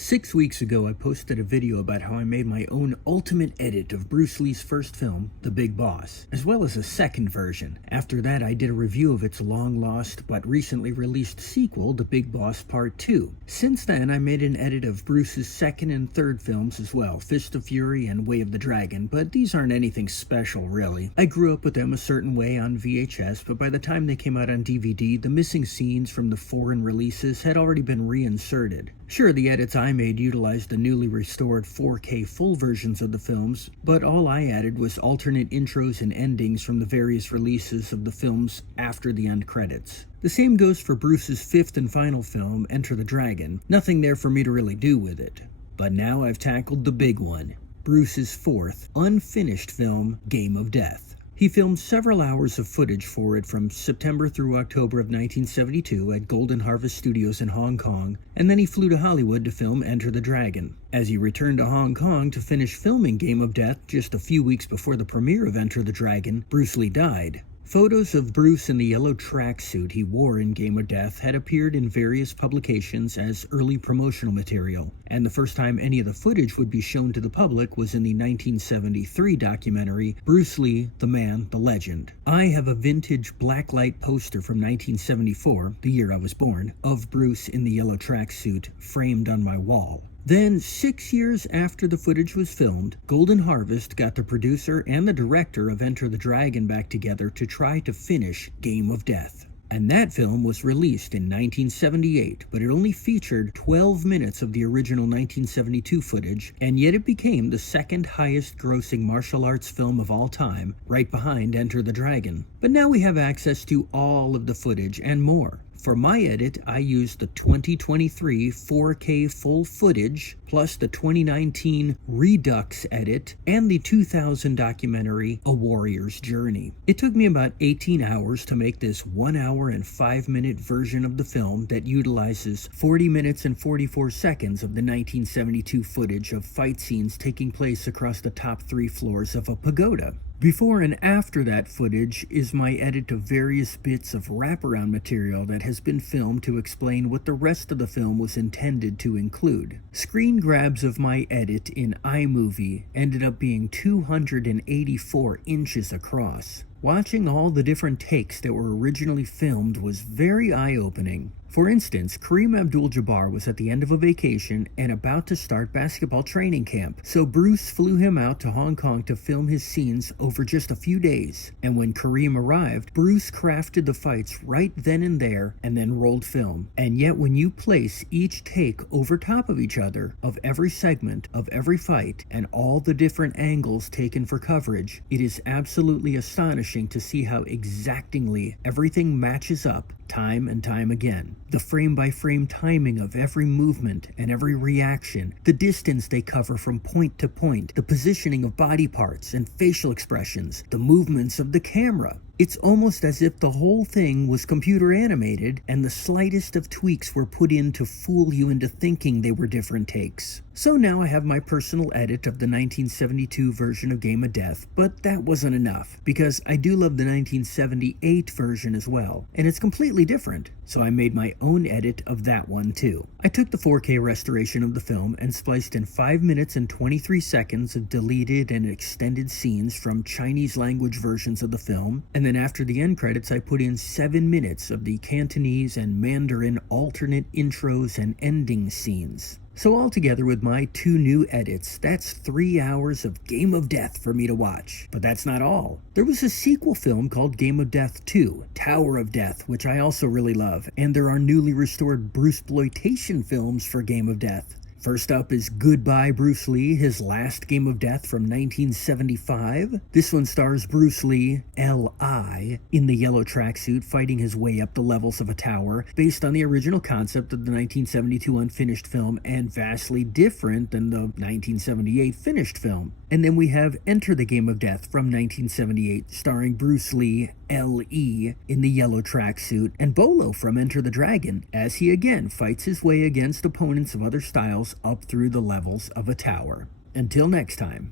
6 weeks ago, I posted a video about how I made my own ultimate edit of Bruce Lee's first film, The Big Boss, as well as a second version. After that, I did a review of its long-lost but recently released sequel, The Big Boss Part 2. Since then, I made an edit of Bruce's second and third films as well, Fist of Fury and Way of the Dragon, but these aren't anything special, really. I grew up with them a certain way on VHS, but by the time they came out on DVD, the missing scenes from the foreign releases had already been reinserted. Sure, the edits I made utilized the newly restored 4K full versions of the films, but all I added was alternate intros and endings from the various releases of the films after the end credits. The same goes for Bruce's fifth and final film, Enter the Dragon. Nothing there for me to really do with it. But now I've tackled the big one, Bruce's fourth, unfinished film, Game of Death. He filmed several hours of footage for it from September through October of 1972 at Golden Harvest Studios in Hong Kong, and then he flew to Hollywood to film Enter the Dragon. As he returned to Hong Kong to finish filming Game of Death just a few weeks before the premiere of Enter the Dragon, Bruce Lee died. Photos of Bruce in the yellow tracksuit he wore in Game of Death had appeared in various publications as early promotional material, and the first time any of the footage would be shown to the public was in the 1973 documentary Bruce Lee, the Man, the Legend. I have a vintage blacklight poster from 1974, the year I was born, of Bruce in the yellow tracksuit framed on my wall. Then, 6 years after the footage was filmed, Golden Harvest got the producer and the director of Enter the Dragon back together to try to finish Game of Death. And that film was released in 1978, but it only featured 12 minutes of the original 1972 footage, and yet it became the second highest grossing martial arts film of all time, right behind Enter the Dragon. But now we have access to all of the footage and more. For my edit, I used the 2023 4K full footage, plus the 2019 Redux edit, and the 2000 documentary A Warrior's Journey. It took me about 18 hours to make this 1 hour and 5 minute version of the film that utilizes 40 minutes and 44 seconds of the 1972 footage of fight scenes taking place across the top 3 floors of a pagoda. Before and after that footage is my edit of various bits of wraparound material that has been filmed to explain what the rest of the film was intended to include. Screen grabs of my edit in iMovie ended up being 284 inches across. Watching all the different takes that were originally filmed was very eye-opening. For instance, Kareem Abdul-Jabbar was at the end of a vacation and about to start basketball training camp, so Bruce flew him out to Hong Kong to film his scenes over just a few days. And when Kareem arrived, Bruce crafted the fights right then and there and then rolled film. And yet when you place each take over top of each other, of every segment, of every fight, and all the different angles taken for coverage, it is absolutely astonishing to see how exactingly everything matches up time and time again. The frame-by-frame timing of every movement and every reaction, the distance they cover from point to point, the positioning of body parts and facial expressions, the movements of the camera. It's almost as if the whole thing was computer animated and the slightest of tweaks were put in to fool you into thinking they were different takes. So now I have my personal edit of the 1972 version of Game of Death, but that wasn't enough, because I do love the 1978 version as well, and it's completely different, so I made my own edit of that one too. I took the 4K restoration of the film and spliced in 5 minutes and 23 seconds of deleted and extended scenes from Chinese language versions of the film, and then after the end credits I put in 7 minutes of the Cantonese and Mandarin alternate intros and ending scenes. So altogether with my 2 new edits, that's 3 hours of Game of Death for me to watch. But that's not all. There was a sequel film called Game of Death 2, Tower of Death, which I also really love, and there are newly restored Bruceploitation films for Game of Death. First up is Goodbye Bruce Lee, his last Game of Death from 1975. This one stars Bruce Lee, L.I., in the yellow tracksuit fighting his way up the levels of a tower, based on the original concept of the 1972 unfinished film and vastly different than the 1978 finished film. And then we have Enter the Game of Death from 1978, starring Bruce Lee, L.E., in the yellow tracksuit, and Bolo from Enter the Dragon, as he again fights his way against opponents of other styles up through the levels of a tower. Until next time.